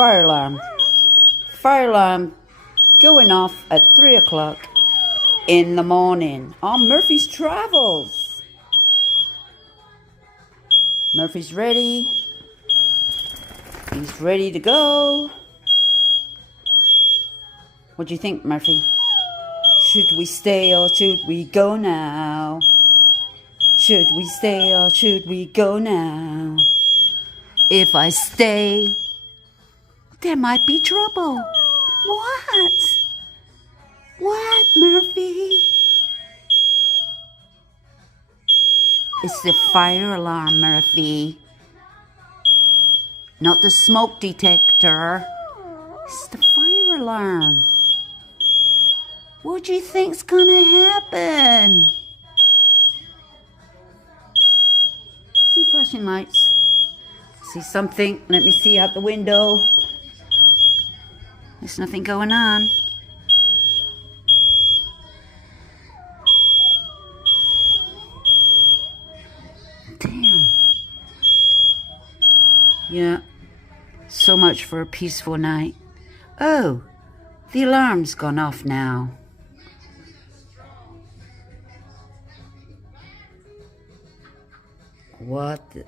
fire alarm. Fire alarm going off at 3 o'clock in the morning on Murphy's Travels. Murphy's ready. He's ready to go. What do you think, Murphy? Should we stay or should we go now? Should we stay or should we go now? If I stay, there might be trouble. What? What, Murphy? It's the fire alarm, Murphy. Not the smoke detector. It's the fire alarm. What do you think's gonna happen? See flashing lights. See something? Let me see out the window. There's nothing going on. Damn. Yeah. So much for a peaceful night. Oh, the alarm's gone off now. What the...